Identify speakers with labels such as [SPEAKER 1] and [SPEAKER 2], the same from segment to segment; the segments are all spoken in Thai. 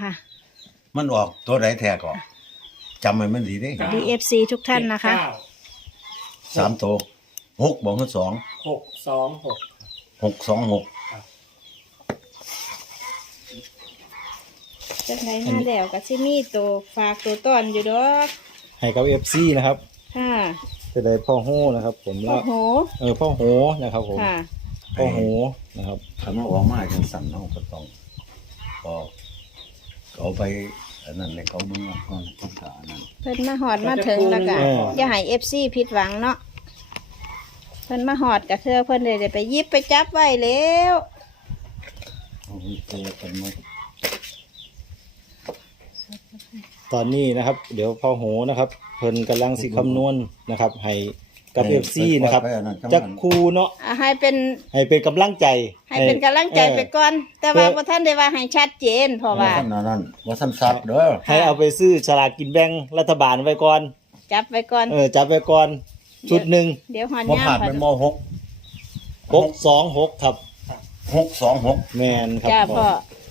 [SPEAKER 1] นะคะ
[SPEAKER 2] มันออกตัวไหนแท้ก็จำไว้มันดีเด้
[SPEAKER 1] DFC ทุกท่านนะคะ
[SPEAKER 2] 3 ตัว6บอกคือ2
[SPEAKER 3] 626
[SPEAKER 2] 626
[SPEAKER 1] จังไดมาแล้วก็สิมีตัวฝากตัวต้อนอยู่ดอก
[SPEAKER 4] ให้กับ FC นะครับ
[SPEAKER 1] ค่ะ
[SPEAKER 4] จะได้พ่อโหนะครับ ผม
[SPEAKER 1] โอ้
[SPEAKER 4] แล้ว
[SPEAKER 1] โห
[SPEAKER 4] พ่อโหนะครับผม
[SPEAKER 1] ค่ะ
[SPEAKER 4] พ่อโหนะครับ
[SPEAKER 2] ถ้ามันออกมาจังสั่นเนาะก็ต้องก็เอาไปอันนั้นเลยเขาเบิ่งว่าก่อนต้องการอันนั้น
[SPEAKER 1] เพิ่นมาหอดมาถึงแล้วก็อย่าให้ FC ผิดหวังเนาะเพิ่นมาหอดก็คือเพิ่นได้ไปหยิบไปจับไว้แล้ว
[SPEAKER 2] เอาไปเจอกันไหม
[SPEAKER 4] ตอนนี้นะครับ เดี๋ยวพ่อโหนะครับ เพิ่นกำลังสิคำนวณนะครับ ให้กับ FC นะครับจักคูเนาะ
[SPEAKER 1] ให้เป็น
[SPEAKER 4] ให้เป็นกำลังใจ
[SPEAKER 1] ให้เป็นกำลังใจไปก่อน แต่ว่าบ่ท่านได้ว่าให้ชัดเจนเพราะว่า
[SPEAKER 2] ว่านั่นว่าสั้นซับเด้อ
[SPEAKER 4] ให้เอาไปซื้อฉลากกินแบ่งรัฐบาลไว้ก่อน
[SPEAKER 1] จับไว้ก่อน
[SPEAKER 4] จับไว้ก่อนชุดหนึ่ง
[SPEAKER 1] เดี๋ยวหอด
[SPEAKER 2] บ่
[SPEAKER 1] ย่า
[SPEAKER 2] ผ่าน
[SPEAKER 1] ม
[SPEAKER 2] เป็นม6
[SPEAKER 4] 626ครับ
[SPEAKER 2] 626
[SPEAKER 4] แมนครับ
[SPEAKER 1] จ้าพ่อ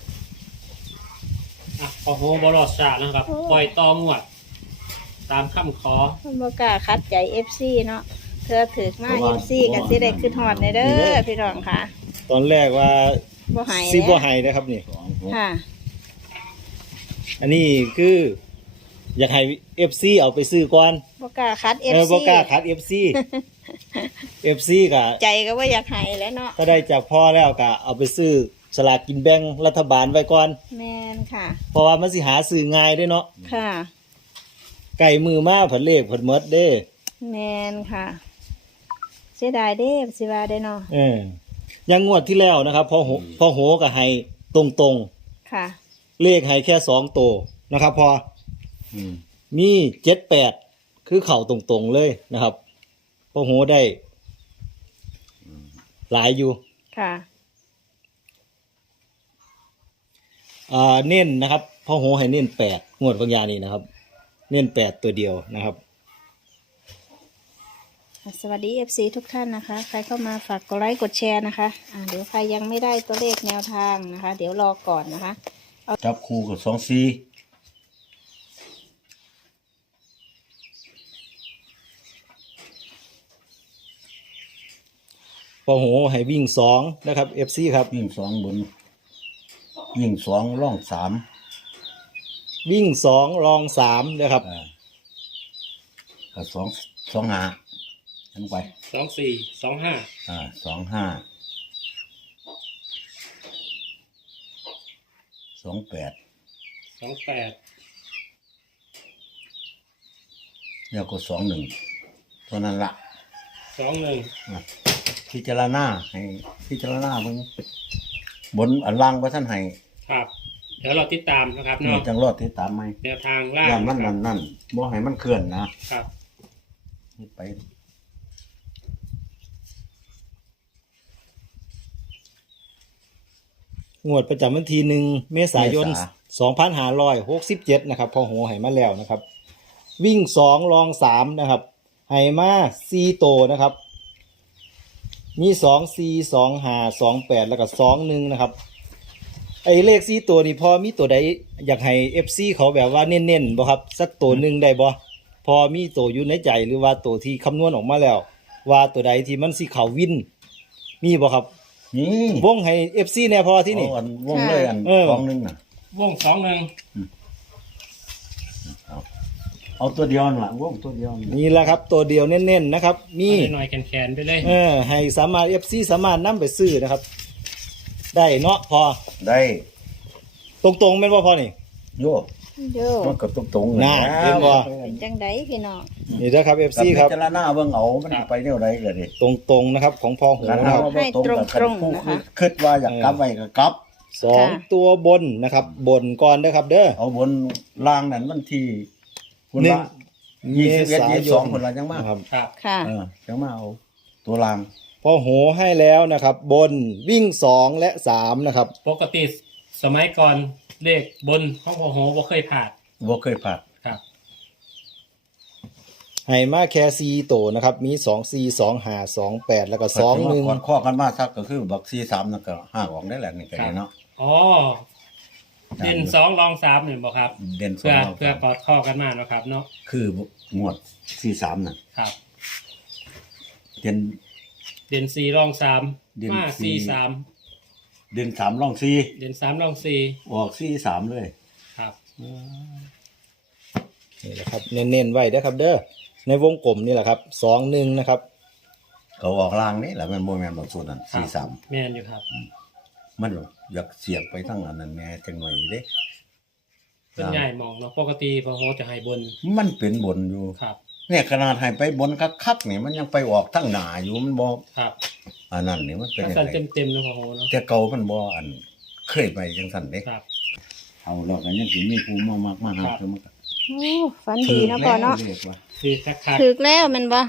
[SPEAKER 3] โอ้โหบรอดชานะครับ ปล่อยตองวด ตามคำขอ
[SPEAKER 1] มันบ่กล้าคัดใจ FC เนาะเธอถือมา FC ก็สิได้ขึ้นฮอดในเด้อพี่น้องค่ะ
[SPEAKER 4] ตอนแรกว่า
[SPEAKER 1] บ่ใหาย
[SPEAKER 4] ซิบ่ให้นะครับนี่
[SPEAKER 1] ค่ะ
[SPEAKER 4] อันนี้คืออยากให้ FC เอาไปซื้อก่อน
[SPEAKER 1] บ่กล้าคัด
[SPEAKER 4] บ่
[SPEAKER 1] FC
[SPEAKER 4] กล้าคัด FC FC ก็
[SPEAKER 1] ใจก็ว่าอยากให้แล้วเนาะ
[SPEAKER 4] ถ้าได้จากพ่อแล้วก็เอาไปซื้อฉลากกินแบ่งรัฐบาลไว้ก่อน
[SPEAKER 1] แม่นค่ะ
[SPEAKER 4] เพราะว่ามันสิหาซื้อง่ายเด้เนาะ
[SPEAKER 1] ค่ะ
[SPEAKER 4] ไก่มือมาผลเลขผลเมดเด้
[SPEAKER 1] แม่นค่ะเสียดายเด้สิว่าได้เนาะ
[SPEAKER 4] ยังงวดที่แล้วนะครับพ่อโหก็ให้ตรง
[SPEAKER 1] ค่ะ
[SPEAKER 4] ๆเลขให้แค่2ตัวนะครับพอ
[SPEAKER 2] อืม
[SPEAKER 4] มี78คือเข่าตรงๆเลยนะครับพ่อโหได้หลายอยู่
[SPEAKER 1] ค่ะ
[SPEAKER 4] เน้นนะครับพ่อโหให้เน้น8งวดบางอย่างนี้นะครับ เน้น8ตัวเดียวนะครับ
[SPEAKER 1] สวัสดี FC ทุกท่านนะคะ ใครเข้ามาฝากกดไลค์กดแชร์นะคะเดี๋ยวใครยังไม่ได้ตัวเลขแนวทางนะคะ เดี๋ยวรอก่อนนะคะ
[SPEAKER 2] จับคู่กับ24
[SPEAKER 4] พ่อโหให้วิ่ง2นะครับ FC ครับ
[SPEAKER 2] ยิ่ง2บนยิ่ง2ร่อง3
[SPEAKER 4] วิ่ง2รอง3นะครับ
[SPEAKER 2] กับ2 5ทั้งไป
[SPEAKER 3] 2425
[SPEAKER 2] 25 28
[SPEAKER 3] 28
[SPEAKER 2] แล้วก็21เท่านั้นละ
[SPEAKER 3] 21
[SPEAKER 2] พิจารณาให้พิจารณาเบิ่งบนอันล่างว่าท่านให้
[SPEAKER 3] ครับ เดี๋ยวเราติดตามนะครับ
[SPEAKER 2] นี่
[SPEAKER 3] เนาะ
[SPEAKER 2] จังรอดที่ตามไหม
[SPEAKER 3] แนวทางล่าง
[SPEAKER 2] ย่านมัน
[SPEAKER 3] ครับ
[SPEAKER 2] นั่นบ่ให้มันเคลื่อนนะครับ ไป
[SPEAKER 4] งวดประจำวันที่1 เมษายน 2567นะครับพ่อโหให้มาแล้วนะครับ วิ่ง2รอง3นะครับให้มา4โตวนะครับมี2 4 2 5 2 8แล้วก็21นะครับไอ้เลข4ตัวนี่พอมีตัวใดอยากให้ FC เขาแบบว่าเน้นๆบ่ครับสักตัวหนึงได้บ่พอมีตัวอยู่ในใจหรือว่าตัวที่คำนวณออกมาแล้ว ว่าตัวใดที่มันสิเข้าวินมีบ่ครับ
[SPEAKER 2] นี่
[SPEAKER 4] วงให้ FC แน่พอที่นี่
[SPEAKER 2] เอาอันวงเลยอัน
[SPEAKER 4] เออ
[SPEAKER 2] กองหนึงน่ะ
[SPEAKER 3] วง21
[SPEAKER 2] เอาตัวเดียวน่ะวงตัวเดียวนี่
[SPEAKER 4] นี่แหละครับตัวเดียวเน้นๆนะครับ มี
[SPEAKER 3] หน่อยแขนๆไปเลย
[SPEAKER 4] ให้สามารถ FC สามารถนำไปซื้อนะครับ ได้เนาะพอ
[SPEAKER 2] ได้
[SPEAKER 4] ตรงๆแม่นบ่พอนี่
[SPEAKER 2] โย
[SPEAKER 1] โย
[SPEAKER 2] มันก็ตรงๆ
[SPEAKER 4] น่าเห็นบ่
[SPEAKER 1] เป็นจังไดพี่น้อง
[SPEAKER 4] นี่นะครับ
[SPEAKER 2] กับ
[SPEAKER 4] FC ครับ
[SPEAKER 2] พิจารณาเบิ่งเอามันไปแนวใดก็ได้
[SPEAKER 4] ตรงๆนะครับของพอหัว
[SPEAKER 2] คัน
[SPEAKER 4] นะ
[SPEAKER 2] เฮา
[SPEAKER 4] ครับ
[SPEAKER 2] บ่ตรงกับคันผู้คิดว่าอยากกลับไว้ก็กลับ
[SPEAKER 4] สองตัวบนนะครับ บนก่อนนะครับ เด้อ
[SPEAKER 2] เอาบนล่างนั่นมันที่คุณ
[SPEAKER 4] หนึ่ง
[SPEAKER 2] ว่า21 22คนละจังมา
[SPEAKER 4] ครับ
[SPEAKER 3] ครับ
[SPEAKER 1] ค่ะ
[SPEAKER 2] จังมาเอาตัวล่าง
[SPEAKER 4] พอโหให้แล้วนะครับ บนวิ่ง2และ3นะครับ
[SPEAKER 3] ปกติสมัยก่อนเลขบนของพ่อโหบ่เคยผ่าน
[SPEAKER 2] บ่เคยผ่าน
[SPEAKER 3] ครับ
[SPEAKER 4] ให้มาแค่4ตัวนะครับ มี2 4 2 5 2 8แล้วก็
[SPEAKER 2] กอด
[SPEAKER 4] 2
[SPEAKER 2] ข้อกันมาซักก็คือบัก43นั่นก็ห่างออกได้แหละนี่ก็ได้เนาะ
[SPEAKER 3] อ๋อเด่นสองรองสามเนี่ยบอกครับ
[SPEAKER 2] เด่นสอ
[SPEAKER 3] เพื่อง
[SPEAKER 2] รอง
[SPEAKER 3] เพื่อ
[SPEAKER 2] สาม
[SPEAKER 3] กอดข้อกันมาเนาะครับเนาะ
[SPEAKER 2] คืองวด43น่ะ
[SPEAKER 3] ครับ
[SPEAKER 2] เด่น
[SPEAKER 3] เด่นสี่รองสาม
[SPEAKER 2] เด่น
[SPEAKER 3] มา
[SPEAKER 2] สี่
[SPEAKER 3] สี่สาม
[SPEAKER 2] เด่น3รอง4
[SPEAKER 3] เด่นสามรองสี่
[SPEAKER 2] ออก43เลย
[SPEAKER 3] ครับ
[SPEAKER 4] นี่แหละครับเน้นๆไว้เด้อครับ เด้อในวงกลมนี่แหละครับ21นะครับ
[SPEAKER 2] เขาออกล่างนี่แหละมันบ่แม่นบ่ส่วนนั้น
[SPEAKER 3] ครับ
[SPEAKER 2] 43
[SPEAKER 3] แม่นอยู่ครับ
[SPEAKER 2] มันอยากเสียบไปทั้งอันนั้นแน่จังหน่อยเด้
[SPEAKER 3] เป็นใหญ่มองเนาะปกติพอโฮจะให้บน
[SPEAKER 2] มันเป็นบนอยู่
[SPEAKER 3] ครับ
[SPEAKER 2] เนี่ยขนาดให้ไปบนคักๆนี่มันยังไปออกทั้งหน้าอยู่มันบ่
[SPEAKER 3] ครับ
[SPEAKER 2] อันนั้นนี่มันเป็น
[SPEAKER 3] ถ้า
[SPEAKER 2] ยัง
[SPEAKER 3] สั่น
[SPEAKER 2] ไง
[SPEAKER 3] เต็มๆเนาะพอโฮเนาะ
[SPEAKER 2] แต่เก่ามันบ่อันเคยไปจังซั่นเด้
[SPEAKER 3] ครับ
[SPEAKER 2] เอาแล้วก็ยังสิมีผู้มามากมาหา
[SPEAKER 3] ครับ
[SPEAKER 2] คือมันก็
[SPEAKER 1] โอ้ฝันดีเนาะพ่อเนาะ
[SPEAKER 2] รียกว่า
[SPEAKER 3] คือคัก
[SPEAKER 1] ถึกแล้วแมันบ่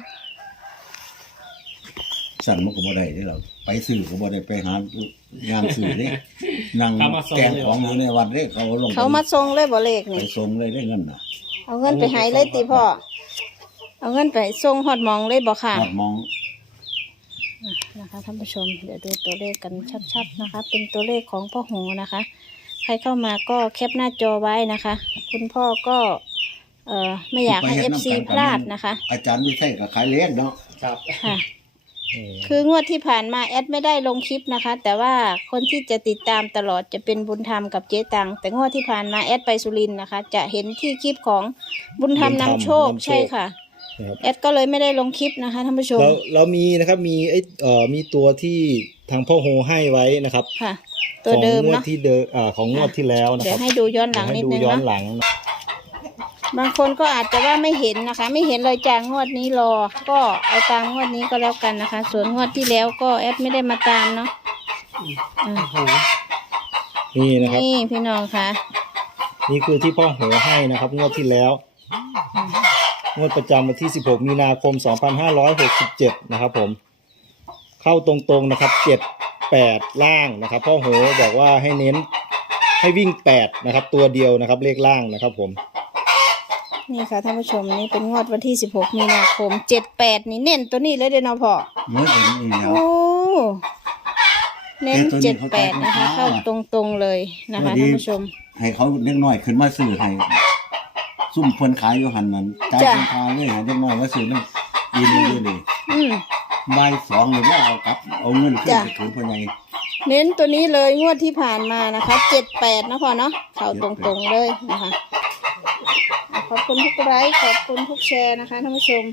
[SPEAKER 2] สั่นมันก็บ่ได้เด้เราไปซื้อก็บ่ได้ไปหางานซื้อเด้นั่งแกงของอยู่ในวัดเด้เขาลงไป
[SPEAKER 1] เขามาส่งเลยบ่เลข
[SPEAKER 2] ไป
[SPEAKER 1] นี่
[SPEAKER 2] ส่งเลยได้เงินน่ะ
[SPEAKER 1] เอาเงินไปให้เลยติพ่อเอาเงินไปส่งฮอดหมองเลยบ่ค่ะ
[SPEAKER 2] ฮอดมอง
[SPEAKER 1] นะคะท่านผู้ชมเดี๋ยวดูตัวเลขกันชัดๆนะคะ เป็นตัวเลขของพ่อโหนะคะ ใครเข้ามาก็แคปหน้าจอไว้นะคะ คุณพ่อก็ไม่อยากให้ FC พลาดนะคะ
[SPEAKER 2] อาจารย์ไม่ใช่ก็ขายเลี้ยงเนาะ
[SPEAKER 3] ๆครับ
[SPEAKER 1] ค่ะ คืองวดที่ผ่านมาแอดไม่ได้ลงคลิปนะคะ แต่ว่าคนที่จะติดตามตลอดจะเป็นบุญธรรมกับเจ๊ตังแต่งวดที่ผ่านมาแอดไปสุรินทร์นะคะ จะเห็นที่คลิปของบุญธรรมนำโชคใช่ค่ะ
[SPEAKER 4] นะครับ
[SPEAKER 1] แอดก็เลยไม่ได้ลงคลิปนะคะท่านผู้ชม
[SPEAKER 4] เรามีนะครับมีมีตัวที่ทางพ่อโฮให้ไว้นะครับ
[SPEAKER 1] ค่ะ ตัวเดิม
[SPEAKER 4] ของงวด
[SPEAKER 1] เนาะ
[SPEAKER 4] ที่ของงวดที่แล้วนะ
[SPEAKER 1] เดี๋
[SPEAKER 4] ค
[SPEAKER 1] ยว
[SPEAKER 4] รับ
[SPEAKER 1] ให้ดูย้อนหลังนิด
[SPEAKER 4] ดู
[SPEAKER 1] นึง
[SPEAKER 4] ย้อน
[SPEAKER 1] เนาะ
[SPEAKER 4] หลัง
[SPEAKER 1] บางคนก็อาจจะว่าไม่เห็นนะคะ ไม่เห็นเลยจากงวดนี้รอ ก็เอาตามงวดนี้ก็แล้วกันนะคะ ส่วนงวดที่แล้วก็แอดไม่ได้มาตามเนาะอ่า
[SPEAKER 3] โอ้โห
[SPEAKER 4] นี่นะครับ
[SPEAKER 1] นี่พี่น้องค่ะ
[SPEAKER 4] นี่คือที่พ่อโหให้นะครับ งวดที่แล้ว งวดประจำวันที่ 16 มีนาคม 2567 นะครับผม เข้าตรงๆนะครับ 78 ล่างนะครับ พ่อโหบอกว่าให้เน้นให้วิ่ง 8 นะครับ ตัวเดียวนะครับ เลขล่างนะครับผม
[SPEAKER 1] นี่ค่ะท่านผู้ชมนี่เป็นงวดวันที่ 16 มีนาคม 78 นี่เน้นตัวนี้เลยเด้อเนาะพ่อ
[SPEAKER 2] เมื่อเห็นอีแล้ว
[SPEAKER 1] โอ้ เน้น
[SPEAKER 2] ตัวนี้เขาใจ
[SPEAKER 1] 78 นะคะ
[SPEAKER 2] เขา
[SPEAKER 1] เข้าตรงๆเลยนะคะท่านผู้ชม
[SPEAKER 2] ให้เขาเล็กน้อยขึ้นมาซื้อให้ซุ่มเพิ่นขายอยู่หันนั้นจ่าย
[SPEAKER 1] จ้ะ
[SPEAKER 2] ราคาเลยให้เล็กน้อยมาซื้อนั่นอีนี่เลย
[SPEAKER 1] อืม
[SPEAKER 2] บ่าย2นี่ว่าเอากลับเอาเงินขึ้น
[SPEAKER 1] จ้ะ
[SPEAKER 2] ไปถึงเพิ่นใหญ่
[SPEAKER 1] เน้นตัวนี้เลยงวดที่ผ่านมานะคะ 78นะพ่อเนาะเข้าตรงๆเลยนะคะ ขอบคุณทุกไลค์ขอบคุณทุกแชร์นะคะท่านผู้ชม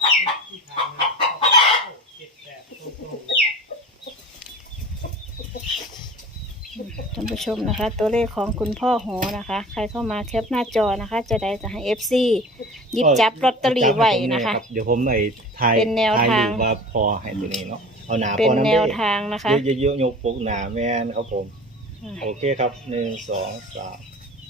[SPEAKER 1] ท่านผู้ชมนะคะ ตัวเลขของคุณพ่อโหนะคะ ใครเข้ามาแคปหน้าจอนะคะ จะได้จะให้ FC หยิบจับลอตเตอรี่ไว้นะคะ
[SPEAKER 4] เดี๋ยวผมทาย
[SPEAKER 1] เป็นแนวทาง
[SPEAKER 4] ดูว่าพอให้ตัวนี้เนาะเอาหนา
[SPEAKER 1] เป็น
[SPEAKER 4] พอน้ำ
[SPEAKER 1] แน
[SPEAKER 4] ได้
[SPEAKER 1] วทางนะคะ
[SPEAKER 4] เยอะๆยกปกหนาแมนครับผม โอเคครับ1 2 3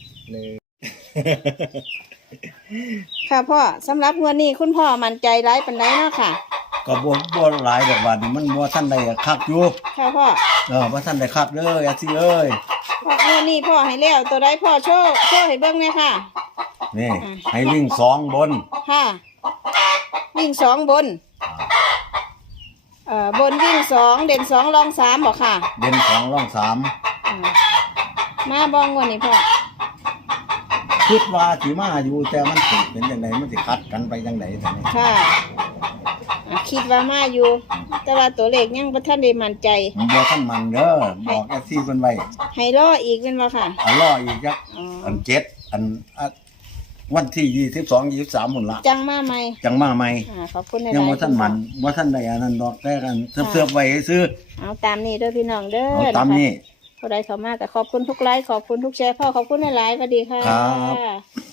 [SPEAKER 1] ค่ะพ่อสำหรับงวดนี้คุณพ่อมั่นใจร้ายปันไดเนาะค่ะ
[SPEAKER 2] ก็บ่หลายดอกบาดนี้มันบ่ทันได้คักอยู่
[SPEAKER 1] ค่ะพ่อ
[SPEAKER 2] บ่ทันได้คักเด้ออาซี่เอ้ย
[SPEAKER 1] พ่องวดนี้พ่อให้แล้วตัวใดพ่อโชว์ให้เบิ่งเลยค่ะ
[SPEAKER 2] นี่ให้วิ่ง2บน
[SPEAKER 1] ค่ะ วิ่ง2บน บนวิ่ง2เด่น2รอง3บอกค่ะ
[SPEAKER 2] เด่น2รอง3
[SPEAKER 1] มาบ้องวันนี้พ่อ
[SPEAKER 2] คิดว่าสิมาอยู่แต่มันสิเป็นจังไดมันสิคัดกันไปจังไดแต่นี่
[SPEAKER 1] ค่ะคิดว่ามาอยู่ แต่ว่าตัวเลขยังบ่ทันได้มั่นใจ
[SPEAKER 2] มันบ่ทันมันเด้อบอกอาซี่เพิ่นไว้
[SPEAKER 1] ให้รออีกเป็นบ่ค่ะ
[SPEAKER 2] เอารออีกจัก
[SPEAKER 1] อ๋อ
[SPEAKER 2] อัน7อันวันที่22 23พุ่นละ
[SPEAKER 1] จังมาใหม่
[SPEAKER 2] จังมาใหม่
[SPEAKER 1] ขอบคุณใน
[SPEAKER 2] ยัง
[SPEAKER 1] ไล
[SPEAKER 2] บ่
[SPEAKER 1] น์
[SPEAKER 2] ทันมันบ่ทันได้อันนั้นดอกแต่กันเสื้อไว้ซื้อ
[SPEAKER 1] เอาตามนี้เด้อพี่น้องเด้อ
[SPEAKER 2] เอาตามนี้
[SPEAKER 1] ผู้ใดเข้ามาก็ขอบคุณทุกไลค์ขอบคุณทุกแชร์พ่อขอบคุณในไลน์สวัสดีค่ะ
[SPEAKER 2] ครับ